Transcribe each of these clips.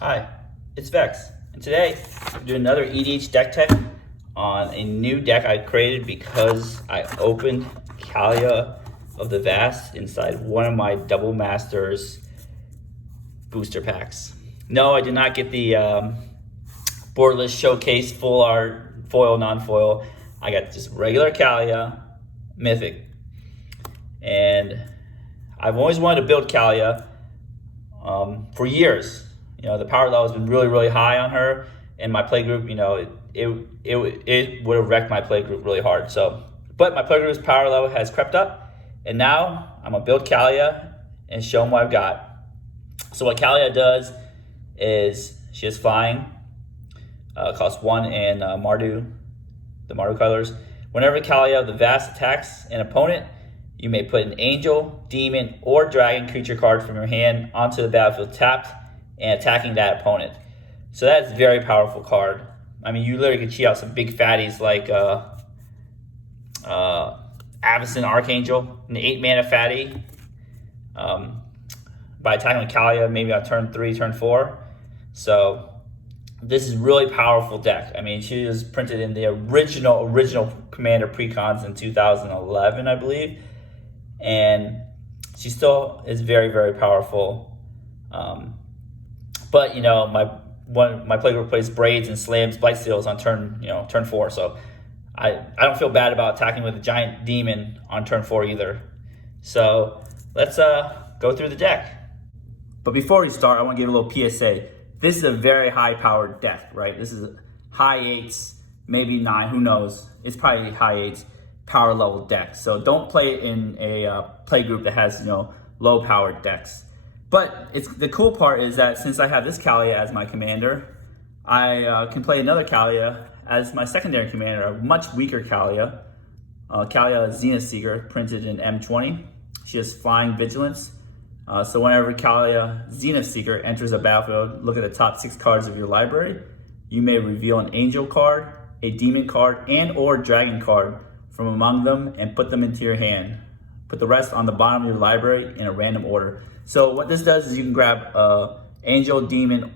Hi, it's Vex, and today we're doing another EDH deck tech on a new deck I created because I opened Kaalia of the Vast inside one of my Double Masters booster packs. No, I did not get the borderless showcase full art, foil, non-foil. I got just regular Kaalia, mythic. And I've always wanted to build Kaalia for years. You know, the power level has been really, really high on her, and my play group, you know, it would have wrecked my play group really hard. So, but my play group's power level has crept up, and now I'm gonna build Kaalia and show them what I've got. So what Kaalia does is she has flying, costs 1, and Mardu, the Mardu colors. Whenever Kaalia of the Vast attacks an opponent, you may put an angel, demon, or dragon creature card from your hand onto the battlefield tapped and attacking that opponent. So that's a very powerful card. I mean, you literally can cheat out some big fatties like Addison Archangel, an 8-mana fatty, by attacking with Kaalia maybe on turn 3, turn 4. So this is really powerful deck. I mean, she was printed in the original Commander precons in 2011, I believe. And she still is very, very powerful. But you know, my play group plays Braids and slams Blightsteals on turn 4. So I don't feel bad about attacking with a giant demon on turn 4 either. So let's go through the deck. But before we start, I want to give a little PSA. This is a very high powered deck, right? This is high 8s, maybe 9, who knows? It's probably high 8s power level deck. So don't play it in a play group that has, you know, low powered decks. But the cool part is that since I have this Kaalia as my commander, I can play another Kaalia as my secondary commander, a much weaker Kaalia. Kaalia Zenith Seeker, printed in M20. She has flying vigilance. So whenever Kaalia Zenith Seeker enters a battlefield, look at the top 6 cards of your library. You may reveal an angel card, a demon card, and or dragon card from among them and put them into your hand. Put the rest on the bottom of your library in a random order. So what this does is you can grab angel, demon,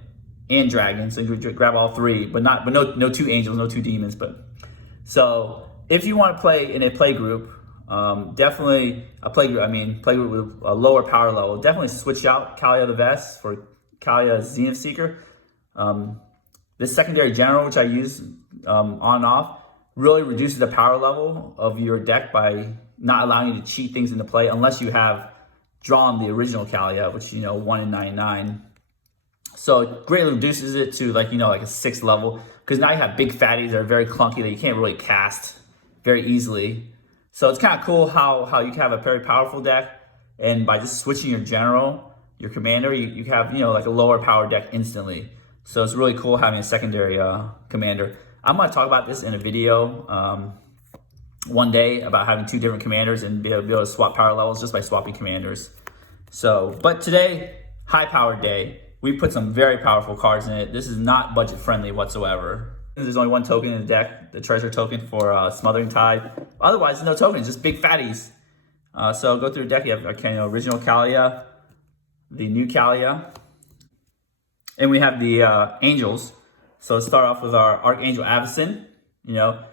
and dragon. So you can grab all 3, but no 2 angels, no 2 demons. But so if you want to play in a play group, definitely a play group with a lower power level, definitely switch out Kaalia of the Vast for Kaalia Zenith Seeker. This secondary general, which I use on and off, really reduces the power level of your deck by not allowing you to cheat things into play unless you have drawn the original Kaalia, which, you know, 1 in 99. So it greatly reduces it to like a 6th level, because now you have big fatties that are very clunky that you can't really cast very easily. So it's kind of cool how you can have a very powerful deck, and by just switching your general, your commander, you have, you know, like a lower power deck instantly. So it's really cool having a secondary commander. I'm going to talk about this in a video one day about having 2 different commanders and be able to swap power levels just by swapping commanders. So, but today, high powered day. We put some very powerful cards in it. This is not budget friendly whatsoever. There's only 1 token in the deck, the treasure token for Smothering Tide. Otherwise, no tokens, just big fatties. So go through the deck. You have original Kaalia, the new Kaalia, and we have the angels. So let's start off with our Archangel Addison. You know,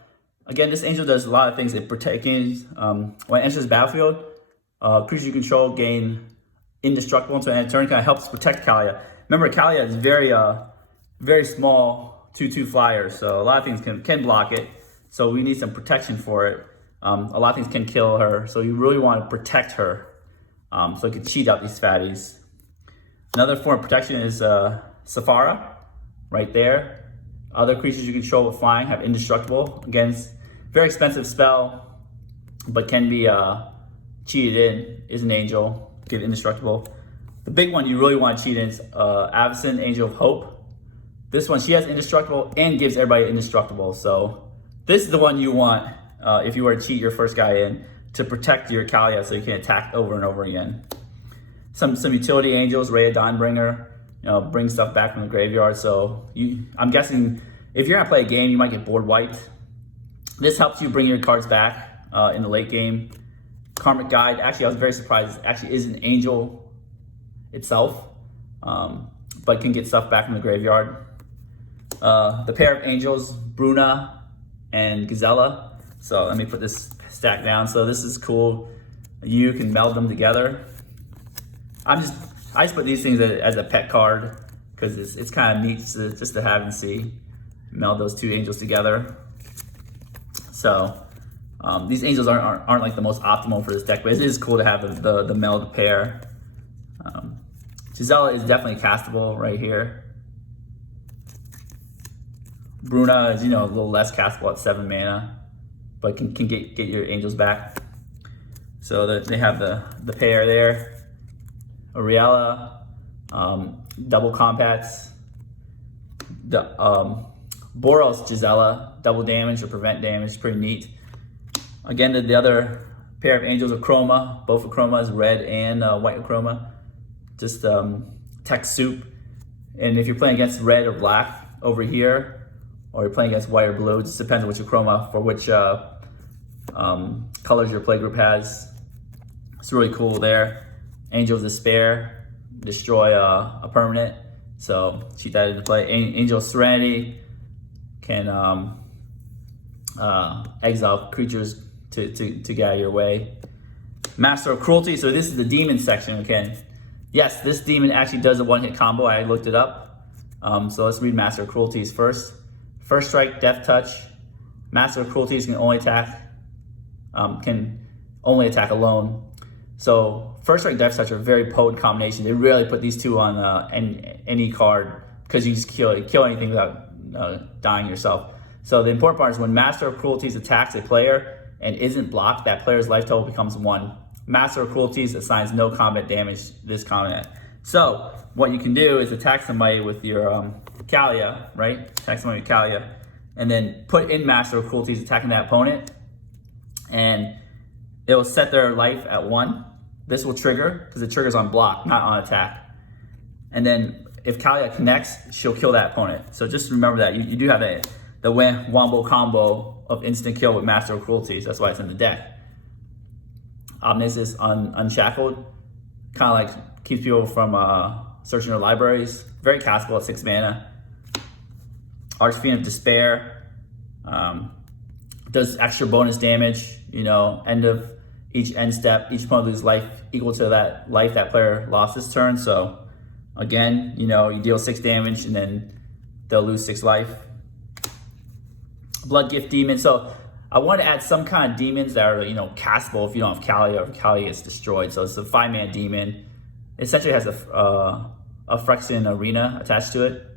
again, this angel does a lot of things. It protects when it enters the battlefield. Creatures you control gain indestructible until end of turn. Kind of helps protect Kaalia. Remember, Kaalia is very small 2/2 flyer, so a lot of things can block it. So we need some protection for it. A lot of things can kill her, so you really want to protect her, so it can cheat out these fatties. Another form of protection is Safara, right there. Other creatures you control with flying have indestructible. Again, it's a very expensive spell, but can be cheated in. Is an angel, give indestructible. The big one you really want to cheat in is Addison, Angel of Hope. This one, she has indestructible and gives everybody indestructible. So this is the one you want if you were to cheat your first guy in, to protect your Kaalia so you can attack over and over again. Some utility angels, Ray of Dawnbringer, you know, bring stuff back from the graveyard. So I'm guessing if you're gonna play a game, you might get board wiped. This helps you bring your cards back in the late game. Karmic Guide, actually I was very surprised, it actually is an angel itself. but can get stuff back from the graveyard. The pair of angels, Bruna and Gazella. So let me put this stack down. So this is cool. You can meld them together. I just put these things as a pet card because it's kind of neat just to have and see. Meld those two angels together. So these angels aren't like the most optimal for this deck, but it is cool to have the meld pair. Gisela is definitely castable right here. Bruna is, a little less castable at 7 mana, but can get your angels back. So they have the pair there. Ariella, double compats. The Boros Gisela, double damage or prevent damage, pretty neat. Again, the other pair of angels of Chroma, both of Chromas, red and white Chroma. Just text soup. And if you're playing against red or black over here, or you're playing against white or blue, it just depends on which Chroma for which colors your playgroup has. It's really cool there. Angel of Despair, destroy a permanent. So cheat that into play. Angel of Serenity can exile creatures to get out of your way. Master of Cruelty, so this is the demon section again. Yes, this demon actually does a one-hit combo. I looked it up. So let's read Master of Cruelties first. First strike, Death Touch. Master of Cruelties can only attack alone. So first strike, Death Touch are a very potent combination. They really put these two on any card because you just kill anything without dying yourself. So the important part is when Master of Cruelties attacks a player and isn't blocked, that player's life total becomes 1. Master of Cruelties assigns no combat damage this combat. So what you can do is attack somebody with your Kaalia, right? Attack somebody with Kaalia, and then put in Master of Cruelties attacking that opponent, and it will set their life at 1. This will trigger because it triggers on block, not on attack. And then if Kaalia connects, she'll kill that opponent. So just remember that you do have the wombo combo of instant kill with Master of Cruelties. That's why it's in the deck. Omniscience Unshackled, kind of like keeps people from searching their libraries. Very castable at 6 mana. Archfiend of Despair does extra bonus damage. End of each end step, each opponent loses life equal to that life that player lost this turn. So again, you deal 6 damage and then they'll lose 6 life. Blood Gift Demon. So I want to add some kind of demons that are, castable if you don't have Kaalia or if Kaalia gets destroyed. So it's a 5-man demon. It essentially has a Phyrexian Arena attached to it.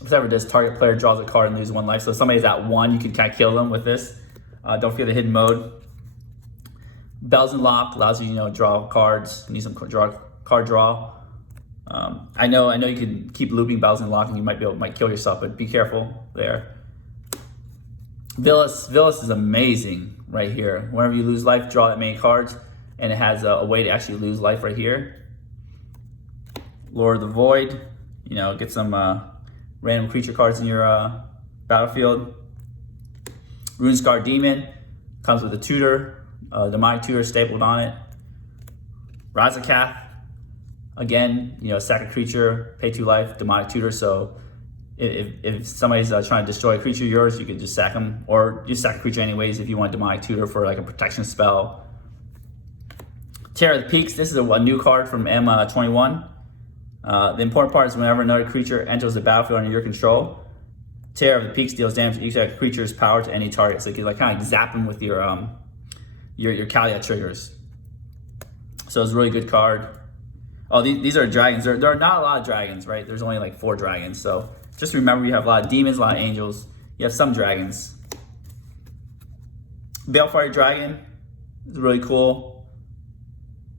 Whatever it does, target player draws a card and loses 1 life. So if somebody's at 1, you can kind of kill them with this. Don't forget the hidden mode. Bells and Lock allows you, draw cards. You need some card draw. I know you can keep looping Bells and Lock and you might kill yourself, but be careful there. Villas is amazing right here. Whenever you lose life, draw that main cards, and it has a way to actually lose life right here. Lord of the Void, get some random creature cards in your battlefield. Runescar Demon comes with a tutor, demonic tutor stapled on it. Razakath, again, sack a creature, pay 2 life, demonic tutor. So if somebody's trying to destroy a creature of yours, you can just sack them, or just sack a creature anyways if you want demonic tutor for like a protection spell. Terror of the Peaks, this is a new card from M21. The important part is whenever another creature enters the battlefield under your control, Terror of the Peaks deals damage to each creature's power to any target. So you can kind of zap them with your Kaalia triggers. So it's a really good card. Oh, these are dragons. There are not a lot of dragons, right? There's only like 4 dragons. So just remember you have a lot of demons, a lot of angels. You have some dragons. Balefire Dragon is really cool.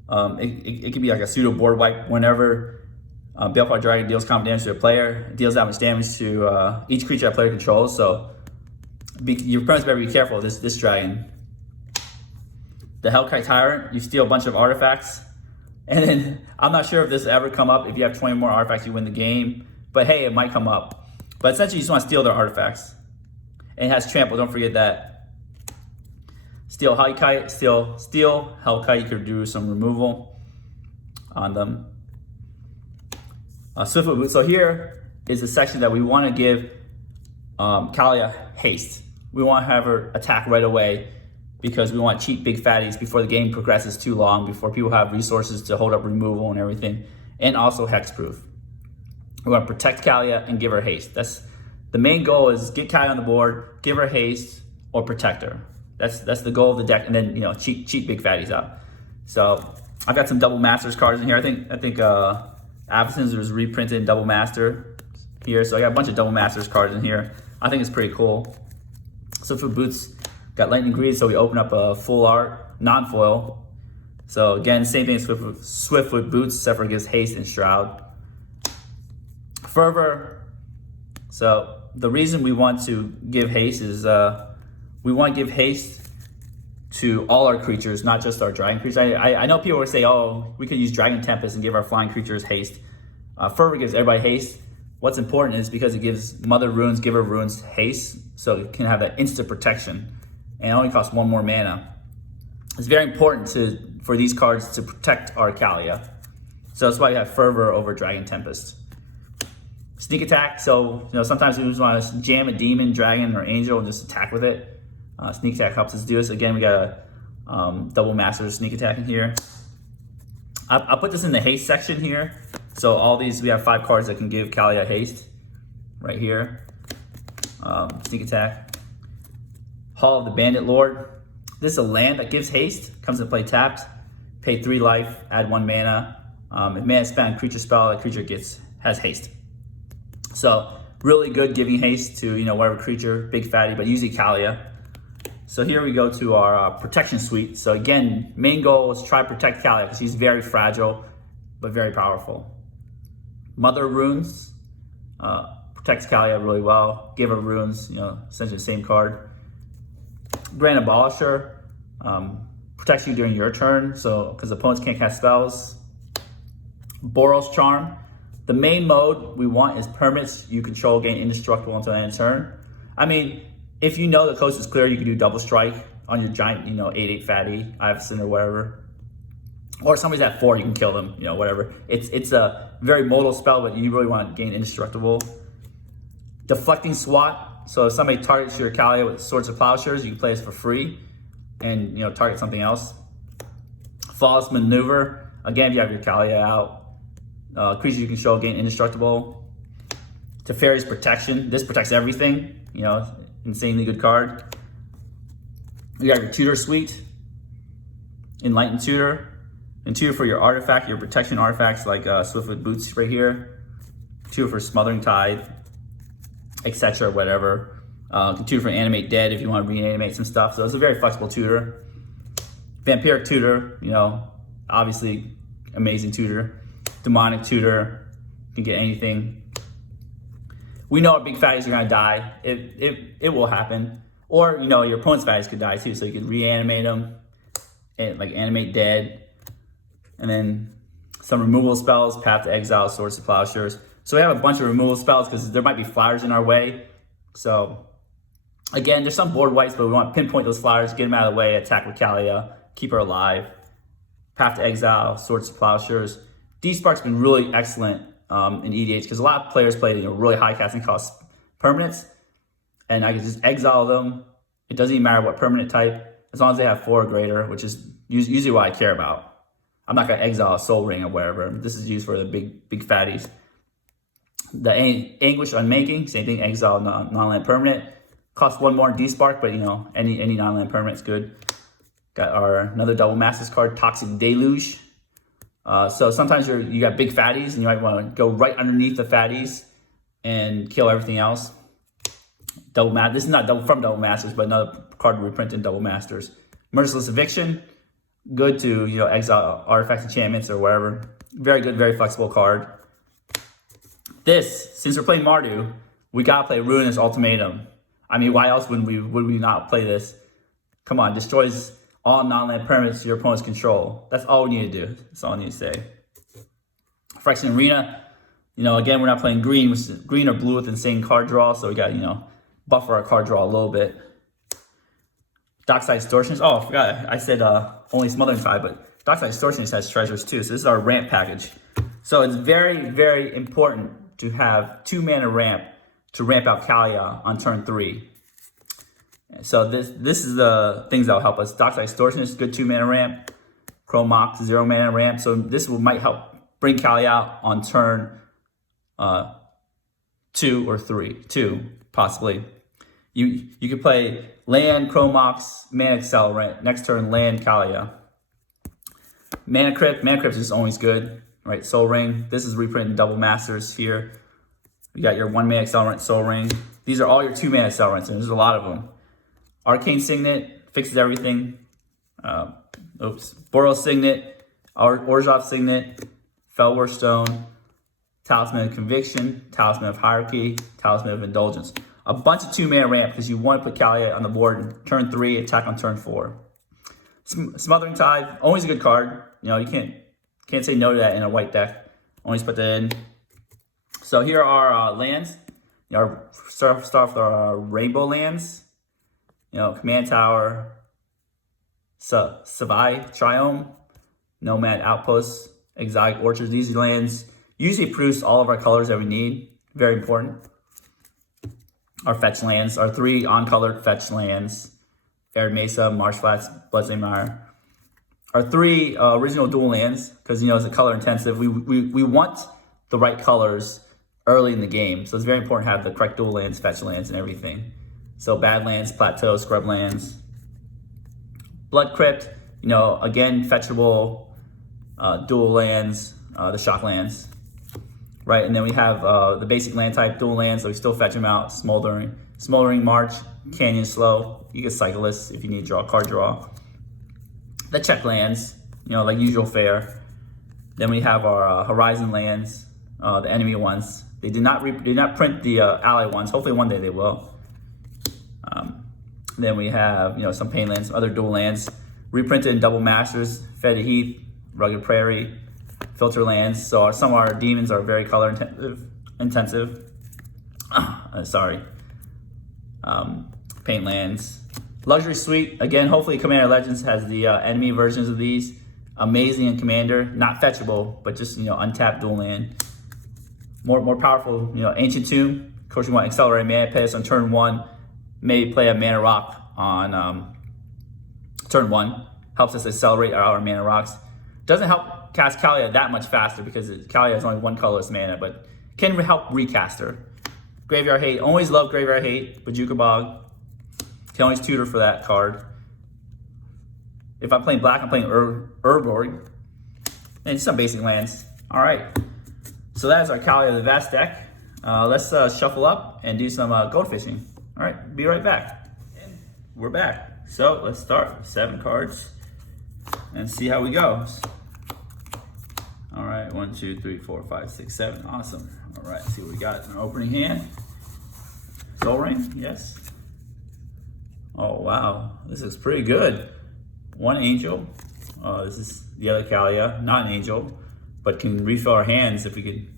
It can be like a pseudo board wipe. Whenever Balefire Dragon deals combat damage to a player, it deals that much damage to each creature that player controls. So your opponents better be careful of this dragon. The Hellkite Tyrant, you steal a bunch of artifacts. And then, I'm not sure if this will ever come up. If you have 20 more artifacts, you win the game. But hey, it might come up. But essentially, you just want to steal their artifacts. And it has trample, don't forget that. Steal Hellkite, steal Hellkite, you could do some removal on them. Swiftfoot Boots. So here is a section that we want to give Kaalia haste. We want to have her attack right away because we want to cheat big fatties before the game progresses too long, before people have resources to hold up removal and everything, and also hexproof. We want to protect Kaalia and give her haste. That's the main goal, is get Kaalia on the board, give her haste, or protect her. That's the goal of the deck, and then cheat big fatties out. So I've got some double masters cards in here. I think Addison's was reprinted in double master here, so I got a bunch of double masters cards in here. I think it's pretty cool. So for Boots, got Lightning Greed, so we open up a full art non-foil. So again, same thing as Swiftfoot Boots, except for it gives haste and shroud. Fervor. So the reason we want to give haste is we want to give haste to all our creatures, not just our dragon creatures. I know people will say, oh, we could use Dragon Tempest and give our flying creatures haste. Fervor gives everybody haste. What's important is because it gives Mother Runes, Giver Runes haste, so it can have that instant protection, and it only costs 1 more mana. It's very important for these cards to protect our Kaalia. So that's why you have Fervor over Dragon Tempest. Sneak attack, so sometimes we just want to jam a demon, dragon, or angel and just attack with it. Sneak attack helps us do this. Again, we got a double master sneak attack in here. I'll put this in the haste section here. So all these, we have 5 cards that can give Kaalia haste right here. Sneak attack. Hall of the Bandit Lord. This is a land that gives haste. Comes into play tapped. Pay 3 life, add 1 mana. If mana spent on creature spell, that creature has haste. So really good giving haste to whatever creature, big fatty, but usually Kaalia. So here we go to our protection suite. So again, main goal is try to protect Kaalia because she's very fragile, but very powerful. Mother Runes protects Kaalia really well. Give her runes, essentially the same card. Grand Abolisher protects you during your turn, so because opponents can't cast spells. Boros Charm. The main mode we want is permanents you control gain indestructible until the end of turn. I mean, if you know the coast is clear, you can do double strike on your giant, 8/8 fatty, Addison or whatever. Or somebody's at 4, you can kill them, whatever. It's a very modal spell, but you really want to gain indestructible. Deflecting Swat. So if somebody targets your Kaalia with Swords of Plowshares, you can play this for free and target something else. Flawless Maneuver. Again, if you have your Kaalia out, creatures you control gain indestructible. Teferi's Protection. This protects everything. Insanely good card. You got your Tutor Suite. Enlightened Tutor. And Tutor for your artifact, your protection artifacts like Swiftfoot Boots right here. Tutor for Smothering Tide, etc. Whatever. Tutor for Animate Dead if you want to reanimate some stuff. So it's a very flexible tutor. Vampiric Tutor, obviously amazing tutor. Demonic Tutor, you can get anything. We know our big fatties are gonna die. It will happen. Or your opponent's fatties could die too, so you can reanimate them and like Animate Dead. And then some removal spells, Path to Exile, Swords to Plowshares. So we have a bunch of removal spells because there might be flyers in our way. So again, there's some board wipes, but we want to pinpoint those flyers, get them out of the way, attack with Kaalia, keep her alive. Path to Exile, Swords to Plowshares. D-Spark's been really excellent in EDH because a lot of players play really high casting cost permanents, and I can just exile them. It doesn't even matter what permanent type, as long as they have 4 or greater, which is usually what I care about. I'm not gonna exile a Soul Ring or whatever. This is used for the big fatties. The Anguish Unmaking, same thing, exile non-land permanent. Costs 1 more D-Spark, but any non-land permanent is good. Got another double masters card, Toxic Deluge. So sometimes you got big fatties and you might want to go right underneath the fatties and kill everything else. This is not from double masters, but another card reprinted in double masters. Merciless Eviction, good to exile artifacts, enchantments, or whatever. Very good, very flexible card. Since we're playing Mardu, we gotta play Ruinous Ultimatum. I mean, why else would we not play this? Come on, destroys all non-land permanents your opponent's control. That's all we need to do. That's all I need to say. Phyrexian Arena. Again, we're not playing green, which is green or blue with insane card draw, so we got buffer our card draw a little bit. Dockside Distortionist. Oh, I forgot. I said only Smothering Tide, but Dockside Distortionist has treasures too. So this is our ramp package. So it's very, very important to have 2 mana ramp to ramp out Kaalia on turn 3. So this is the things that will help us. Dockside Extortionist, good 2 mana ramp. Chrome Mox, 0 mana ramp. So this might help bring Kaalia out on turn 2 or 3. 2, possibly. You could play land, Chrome Mox, Mana Accelerant. Next turn, land, Kaalia. Mana Crypt is always good, right? Soul Ring. This is reprinted Double Masters here. You got your 1 mana Accelerant, Soul Ring. These are all your 2 mana Accelerants, and there's a lot of them. Arcane Signet fixes everything. Boros Signet, Orzhov Signet, Felwar Stone, Talisman of Conviction, Talisman of Hierarchy, Talisman of Indulgence. A bunch of 2 mana ramp because you want to put Kaalia on the board in turn 3, attack on turn 4. Smothering Tide, always a good card. You know, you can't say no to that in a white deck. Always put that in. So here are our lands. You know, start with our rainbow lands. You know, Command Tower, Savai Triome, Nomad Outposts, Exotic Orchards. These lands usually produce all of our colors that we need. Very important. Our fetch lands, our 3 on-colored fetch lands. Arid Mesa, Marsh Flats, Bloodstained Mire. Our 3 original dual lands, because, you know, it's a color intensive. We want the right colors early in the game. So it's very important to have the correct dual lands, fetch lands, and everything. So Badlands, Plateau, Scrublands. Blood Crypt, you know, again, fetchable dual lands, the shock lands. Right, and then we have the basic land type dual lands, so we still fetch them out. Smoldering March, Canyon Slow. You get Cyclist if you need card draw. The check lands, you know, like usual fare. Then we have our Horizon lands, the enemy ones. They did not print the ally ones. Hopefully one day they will. Then we have, you know, some pain lands, some other dual lands, reprinted in Double Masters, Fetid Heath, Rugged Prairie, Filter lands. So some of our demons are very color intensive. Paint lands. Luxury Suite, again, hopefully Commander Legends has the enemy versions of these. Amazing in Commander, not fetchable, but just, you know, untapped dual land. More powerful, you know, Ancient Tomb. Of course, you want Accelerate Mana, pay us on turn 1. Maybe play a Mana Rock on turn 1. Helps us accelerate our Mana Rocks. Doesn't help cast Kaalia that much faster because Kaalia is only 1 colorless mana, but can help recast her. Graveyard Hate, always love Graveyard Hate. Bajuka Bog, can always tutor for that card. If I'm playing black, I'm playing Urborg. And some basic lands. All right, so that is our Kaalia the Vast deck. Let's shuffle up and do some gold fishing. All right, be right back. And we're back. So let's start with 7 cards and see how we go. All right, 1, 2, 3, 4, 5, 6, 7. Awesome. All right, see what we got in our opening hand. Soul Ring, yes. Oh, wow. This is pretty good. 1 Angel. This is the other Kaalia, not an Angel, but can refill our hands if we could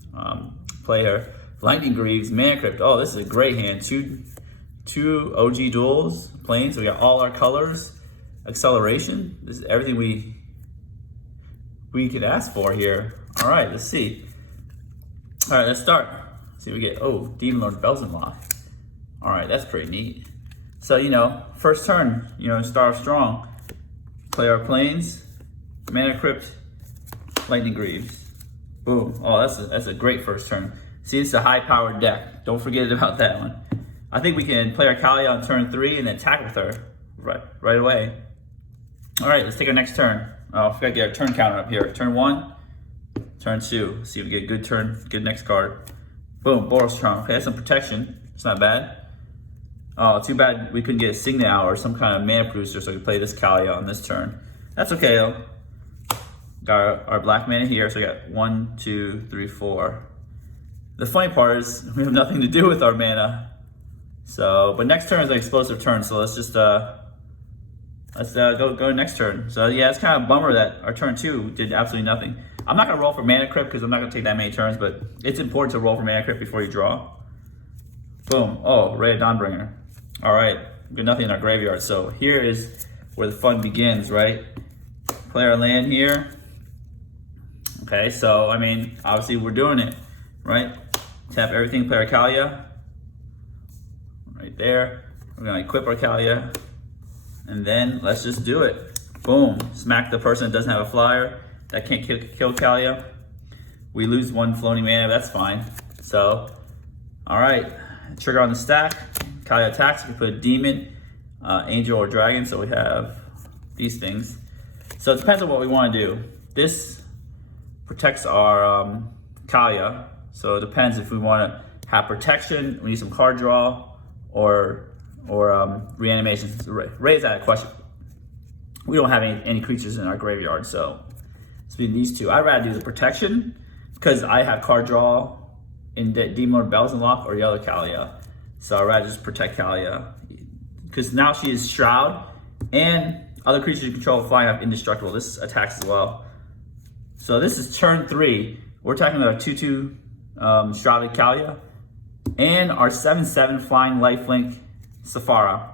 play her. Lightning Greaves, Mana Crypt. Oh, this is a great hand. Two OG duels, planes. So we got all our colors. Acceleration. This is everything we could ask for here. All right, let's see. All right, let's start. See what we get. Oh, Demon Lord Belzenlock. All right, that's pretty neat. So, you know, first turn, you know, start off strong. Play our planes, Mana Crypt, Lightning Greaves. Boom. Oh, that's a great first turn. See, it's a high-powered deck. Don't forget about that one. I think we can play our Kaalia on turn 3 and then attack with her right away. All right, let's take our next turn. Oh, I forgot to get our turn counter up here. Turn 1, turn 2. See if we get a good turn, good next card. Boom, Boros Charm. Okay, that's some protection. It's not bad. Oh, too bad we couldn't get a Signet Owl or some kind of mana producer so we could play this Kaalia on this turn. That's okay though. Got our black mana here, so we got 1, 2, 3, 4. The funny part is we have nothing to do with our mana. So, but next turn is an explosive turn, so let's just go next turn. So yeah, it's kind of a bummer that our turn 2 did absolutely nothing. I'm not gonna roll for Mana Crypt because I'm not gonna take that many turns, but it's important to roll for Mana Crypt before you draw. Boom. Oh, Ray of Dawnbringer. All right, we got nothing in our graveyard. So here is where the fun begins, right? Play our land here. Okay, Okay, so I mean, obviously we're doing it, right? Tap everything, play our Kaalia. Right there. We're gonna equip our Kaalia. And then let's just do it. Boom. Smack the person that doesn't have a flyer. That can't kill Kaalia. We lose one floating mana, that's fine. So, alright. Trigger on the stack. Kaalia attacks. We put a demon, angel, or dragon. So we have these things. So it depends on what we want to do. This protects our Kaalia. So it depends if we want to have protection, we need some card draw, or reanimation. Raise that question. We don't have any creatures in our graveyard, so it's between these two. I'd rather do the protection because I have card draw in Demon Lord Bells and Lock or the other Kaalia. So I'd rather just protect Kaalia because now she is Shroud and other creatures you control flying have indestructible. This attacks as well. So this is turn 3. We're talking about a 2/2 Shrouded Kaalia and our 7/7 flying lifelink Sephara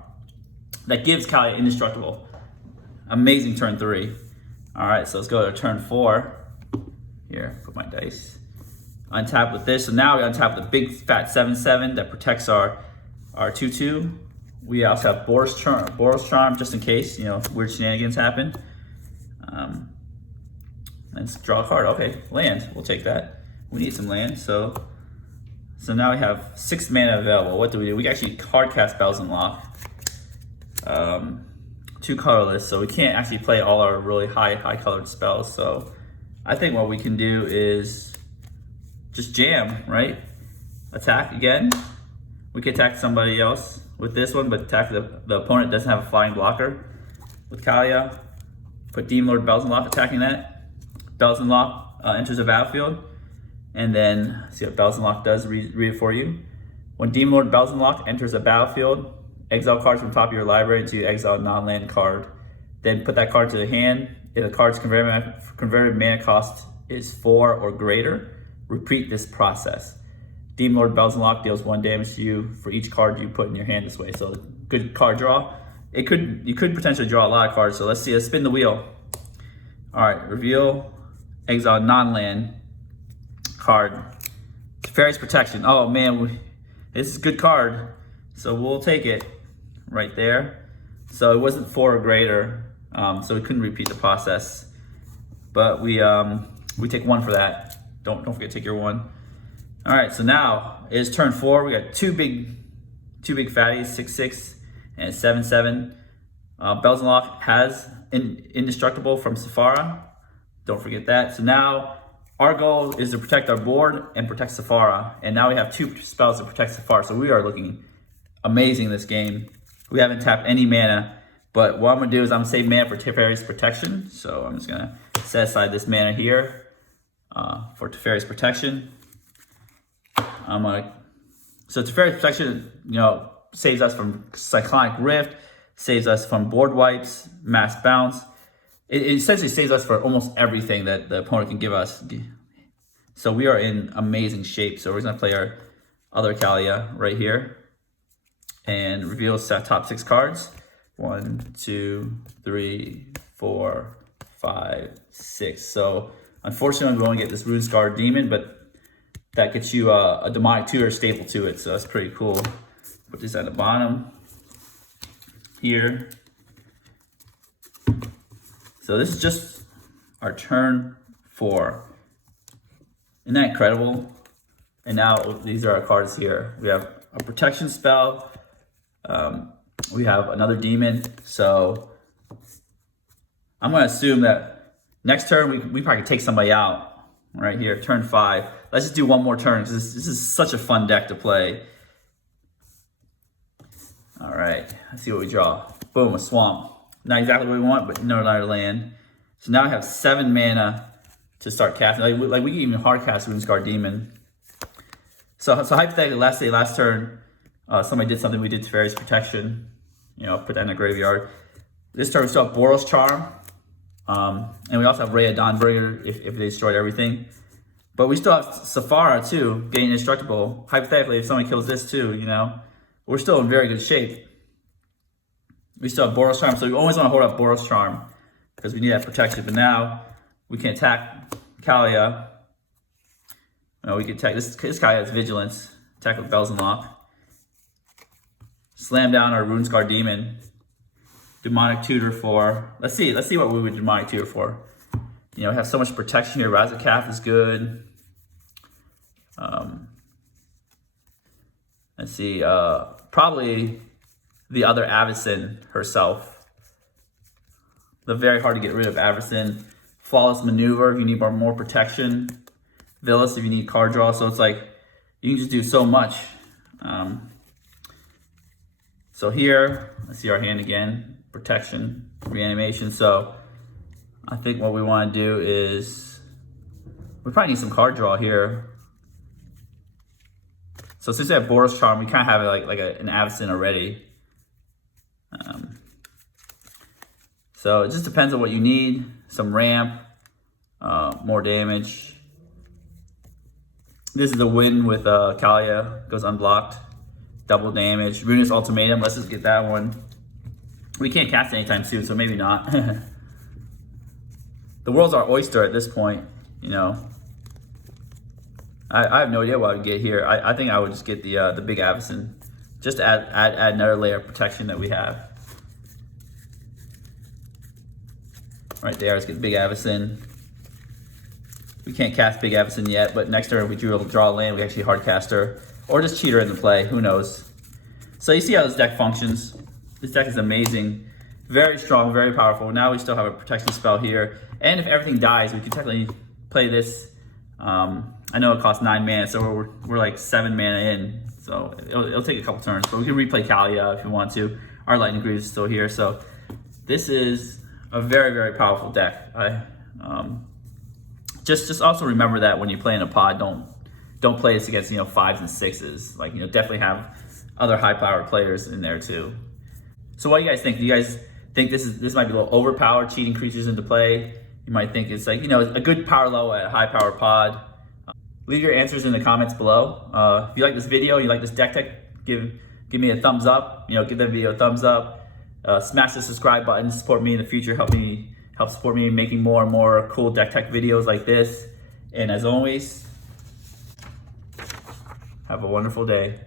that gives Kaalia indestructible. Amazing turn 3. All right, so let's go to turn 4. Here, put my dice. Untap with this. So now we untap the big fat 7/7 that protects our 2/2. We also have Boros Charm just in case, you know, weird shenanigans happen. Let's draw a card. Okay, land. We'll take that. We need some land. So now we have 6 mana available. What do? We actually hard cast Bells and Lock. 2 colorless, so we can't actually play all our really high colored spells. So I think what we can do is just jam, right? Attack again. We can attack somebody else with this one, but attack the opponent doesn't have a flying blocker. With Kaalia, put Demon Lord Bells and Lock attacking that. Bells and Lock enters the battlefield, and then see what Bells and Lock does. Read it for you. When Demon Lord Bells and Lock enters the battlefield, exile cards from top of your library into exile non-land card. Then put that card to the hand. If the card's converted mana cost is 4 or greater, repeat this process. Demon Lord Bells and Lock deals 1 damage to you for each card you put in your hand this way. So good card draw. You could potentially draw a lot of cards. So let's see. Let's spin the wheel. All right, reveal exile non-land card. Teferi's Protection. Oh man, this is a good card. So we'll take it right there. So it wasn't 4 or greater, so we couldn't repeat the process. But we take 1 for that. Don't forget to take your 1. All right, so now it is turn 4. We got two big fatties, 6/6 and 7/7. Bells and Lock has indestructible from Sephara. Don't forget that. So now our goal is to protect our board and protect Sephara. And now we have 2 spells to protect Sephara. So we are looking amazing this game. We haven't tapped any mana, but what I'm gonna do is I'm gonna save mana for Teferi's Protection. So I'm just gonna set aside this mana here for Teferi's Protection. So Teferi's Protection, you know, saves us from Cyclonic Rift, saves us from board wipes, mass bounce. It essentially saves us for almost everything that the opponent can give us. So we are in amazing shape. So we're gonna play our other Kaalia right here and reveal top 6 cards. 1, 2, 3, 4, 5, 6. So unfortunately, we only get this Rune Scar Demon, but that gets you a demonic tutor staple to it. So that's pretty cool. Put this at the bottom here. So this is just our turn 4. Isn't that incredible? And now these are our cards here. We have a protection spell. We have another demon. So I'm going to assume that next turn we probably take somebody out right here, turn 5. Let's just do one more turn because this is such a fun deck to play. All right, let's see what we draw. Boom, a swamp. Not exactly what we want, but no another land. So now I have 7 mana to start casting. Like we can even hard cast Rune Scar Demon. So hypothetically, last turn, somebody did something. We did Teferi's Protection. You know, put that in the graveyard. This turn we still have Boros Charm, and we also have Rhea Dawnbringer if they destroyed everything. But we still have Sephara too, getting indestructible. Hypothetically, if someone kills this too, you know, we're still in very good shape. We still have Boros Charm, so we always want to hold up Boros Charm because we need that protection. But now we can attack Kaalia. We can attack this guy has vigilance. Attack with bells and lock. Slam down our Runescar Demon. Demonic Tutor for. Let's see what we would Demonic Tutor for. We have so much protection here. Razaketh is good. Let's see. Probably the other Addison herself. The very hard to get rid of Addison. Flawless Maneuver if you need more protection. Villas if you need card draw. So it's like you can just do so much. So here, let's see our hand again. Protection, reanimation. So I think what we want to do is we probably need some card draw here. So since we have Boros Charm, we kind of have an Addison already. So it just depends on what you need. Some ramp, more damage. This is a win with Kaalia, goes unblocked. Double damage. Ruinous Ultimatum, let's just get that one. We can't cast it anytime soon, so maybe not. The world's our oyster at this point, I have no idea what I would get here. I think I would just get the big Addison. Just to add another layer of protection that we have. Right there, let's get big Addison. We can't cast big Addison yet, but next turn if we draw a land, we actually hard cast her. Or just cheat her into play, who knows. So you see how this deck functions. This deck is amazing. Very strong, very powerful. Now we still have a protection spell here. And if everything dies, we can technically play this. I know it costs 9 mana, so we're like 7 mana in. So it'll take a couple turns, but we can replay Kaalia if you want to. Our Lightning Greaves is still here. So this is a very, very powerful deck. Just also remember that when you play in a pod, don't play this against 5s and 6s. Like definitely have other high-powered players in there too. So what do you guys think? Do you guys think this might be a little overpowered, cheating creatures into play? You might think it's like a good power level at a high-powered pod. Leave your answers in the comments below. If you like this video, you like this deck tech, give me a thumbs up. Give that video a thumbs up. Smash the subscribe button to support me in the future. Help support me in making more and more cool deck tech videos like this. And as always, have a wonderful day.